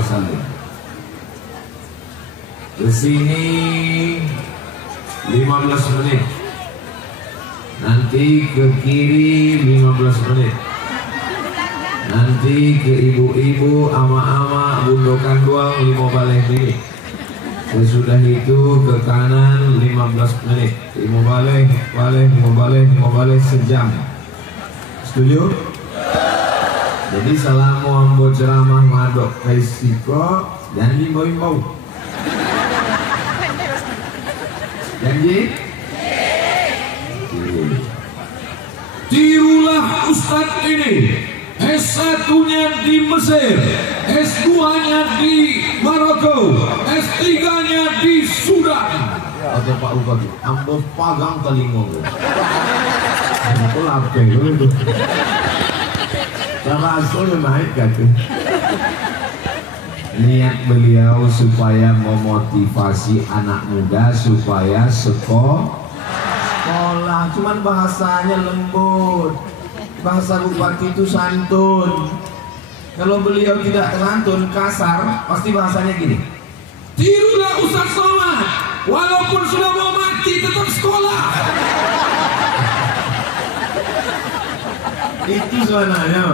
wasallam. Kesini 15 menit, nanti ke kiri 15 menit, nanti ke ibu-ibu, ama-ama, bundokan doang 5 menit. Sesudah itu ke kanan 15 menit, 5 balik sejam. Setuju? Jadi selama ambo ceramah madok kaisiko jangan dimbau-imbau. Janji? Tirulah Ustadz ini. S1-nya di Mesir, S2-nya di Maroko, S3-nya di Sudan. Atau Pak Bupati, ambo pagang telingo. Aku lapar itu. Terasa naik gitu. Niat beliau supaya memotivasi anak muda supaya sekolah, cuman bahasanya lembut. Bahasa Bupati itu santun. Kalau beliau tidak santun, kasar, pasti bahasanya gini. Tirulah Ustadz Somad, walaupun sudah mau mati tetap sekolah. Itu sebenarnya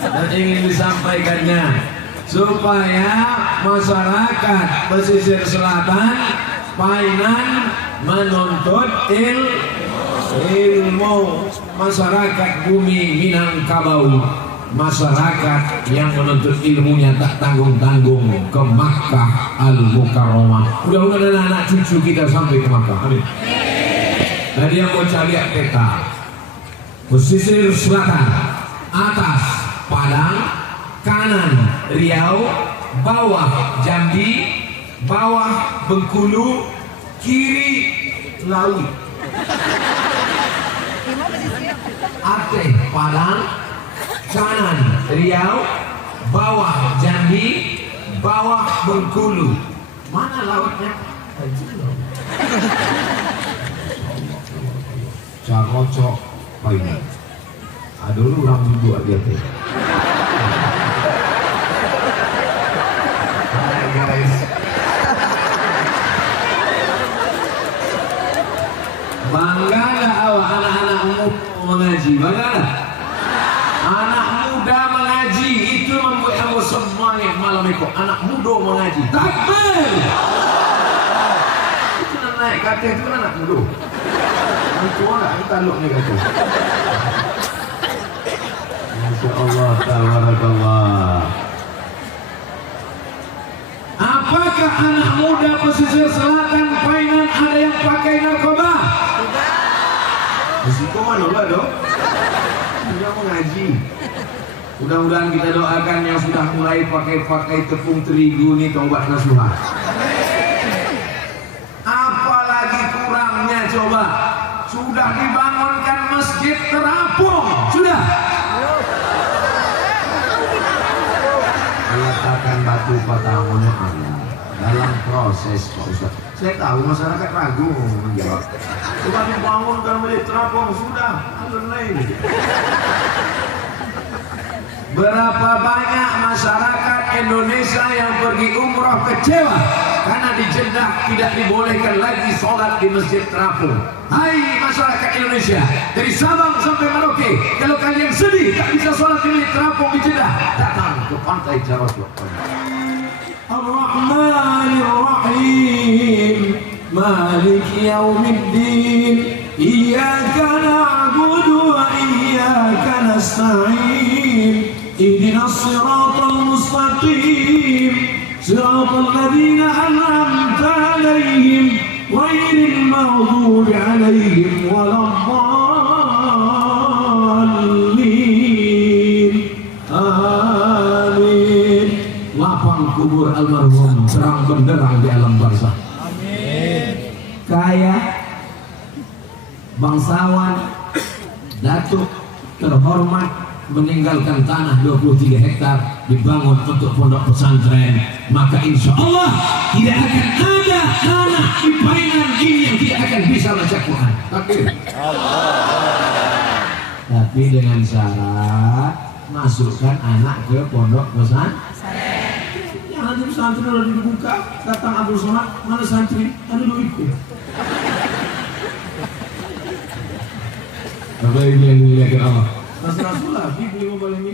dan ingin disampaikannya supaya masyarakat pesisir selatan Painan menuntut ilmu. Masyarakat bumi Minangkabau, masyarakat yang menuntut ilmunya tak tanggung-tanggung ke Makkah Al-Mukarramah. Mudah-mudahan anak cucu kita sampai ke Makkah. Amin. Tadi yang mau cari peta pesisir selatan, atas Padang, kanan Riau, bawah Jambi, bawah Bengkulu, kiri Laut. Aceh Padang, kanan Riau, bawah Jambi, bawah Bengkulu. Mana lautnya? Cakocok Painan. Dulu orang duduk aja teh. Hai guys. Bangga nggak awak anak-anak mengaji? Bangga nggak? Anak muda mengaji itu membuat aku semangat malam itu. Anak muda mengaji. Takbir. Itu naik kata itu anak muda. Itu orang kita luk ni kata. Masya Allah, tabarakallah. Apakah anak muda pesisir selatan Painan ada yang pakai narkoba? Risiko mana lah dong? Sudah mengaji. Mudah-mudahan kita doakan yang sudah mulai pakai tepung terigu ini taubat nasuha. Apalagi kurangnya coba. Sudah dibangunkan masjid terapung. Sudah. Meletakkan batu patahannya dalam proses Pak Ustaz. Saya tahu masyarakat ragu menjawab. Sudah dibangunkan masjid terapung. Sudah. Berapa banyak masyarakat Indonesia yang pergi umroh kecewa karena di Jeddah tidak dibolehkan lagi sholat di masjid terapung. Hai masyarakat Indonesia, dari Sabang sampai Merauke, kalau kalian sedih tak bisa sholat di masjid terapung di Jeddah, datang ke pantai Jaroslo. Ar-Rahmanir-Rahim, Malik Yaumiddin, Iyyaka na'budu wa iyyaka nasta'in. Ihdinas siratal mustaqim, siratal ladzina an'amta 'alaihim ghairil maghdubi 'alaihim waladdallin. Amin. Lapang kubur almarhum, terang benderang di alam barzakh. Amin. Kaya, bangsawan, datuk terhormat meninggalkan tanah 23 hektar dibangun untuk pondok pesantren, maka insya Allah tidak akan ada anak di Painan ini yang tidak akan bisa baca Quran. Tapi dengan syarat masukkan anak ke pondok pesantren. santri udah dibuka, datang Abdul Somad, mana santri? Ada duitku. Bapak Ibu yang dimuliakan Allah. Rasul lagi beli mobil ini.